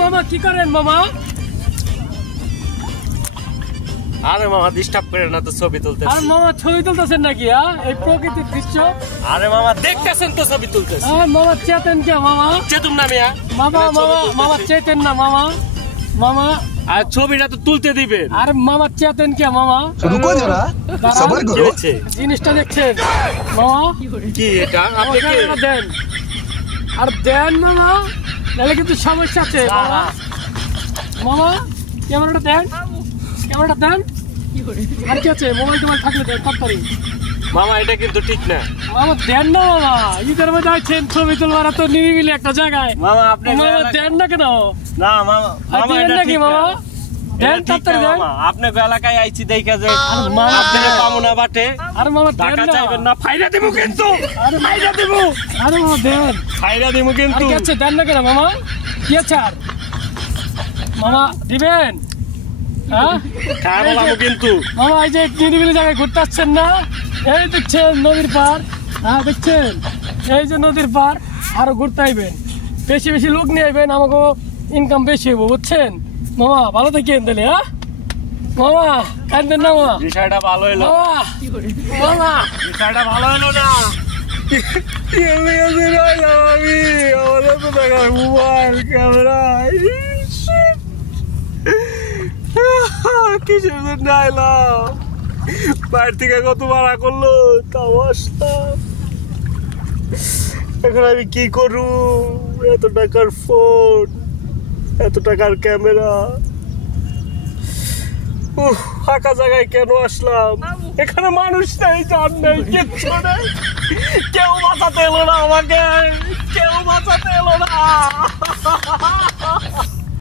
মামা কি করেন মামা? আরে মামা ডিস্টার্ব করে না তো, ছবি তুলতেছি। আরে মামা ছবি তুলতেছেন নাকি? এই প্রকৃতির দৃশ্য। আরে মামা দেখতেছেন তো ছবি তুলতেছি। মামা চেতেন কে মামা? চেতুম না মিয়া মামা মামা মামা চেতেন না মামা। মামা আর ছবিটা তো তুলতে দিবেন। আরে মামা চেতেন কে মামা? रुको जरा सबर करो। জিনিসটা দেখছেন মামা? কি এটা? আপনি কি দেন আর দেন মামা, নাহলে কিন্তু সমস্যা আছে মামা। মামা ক্যামেরাটা দেন, ক্যামেরাটা দেন। আর কি আছে? মোবাইল টোবাইল থাকলে দেন তাড়াতাড়ি। মামা এটা কিন্তু ঠিক না। মামা দেন না মামা, ঈদের মধ্যে আছেন ছবি তুলবার তো নিরিবিলি একটা জায়গায়। মামা আপনি মামা দেন না কেন? না মামা, মামা এটা নাকি ঠিক না মামা? দেন ঠিক না তাড়াতাড়ি দেন। মামা, আপনি এলাকায় আইছি দেখা যে মামা আপনারে পামু না বাটে। আরে মামা দেন টাকা না। চাইবেন না, ফাইরা দেব কিন্তু। আরে ফাইরা দেব। আরে মামা দেন, ফাইরা দেব আর কিন্তু। কি আছে? দেন না কেন মামা? কি আছে আর? মামা দিবেন? হ্যাঁ খাবো কিন্তু। মামা এই যে নিরিবিলি জায়গায় ঘুরতে আসছেন না, এই দেখছেন নদীর পার। হ্যাঁ দেখছেন, এই যে নদীর পার। আরো ঘুরতে আইবেন, বেশি বেশি লোক নিয়ে আইবেন, আমাকে ইনকাম বেশি হবো বুঝছেন মামা। ভালো থাকেন তাহলে। হ্যাঁ মামা কান্দেন না মামা। বিষয়টা ভালো হলো মামা মামা বিষয়টা ভালো হলো না। আমি আমার তো দেখা মোবাইল ক্যামেরা কিসের জন্য আইলাম? বাইরে থেকে কত ভাড়া করলো তাও আসলাম। এখন আমি কি করু? এত টাকার ফোন, এত টাকার ক্যামেরা, ফাঁকা জায়গায় কেন আসলাম? এখানে মানুষ নেই, জান নেই, কিচ্ছু নেই। কেউ বাঁচাতে এলো না আমাকে, কেউ বাঁচাতে এলো না।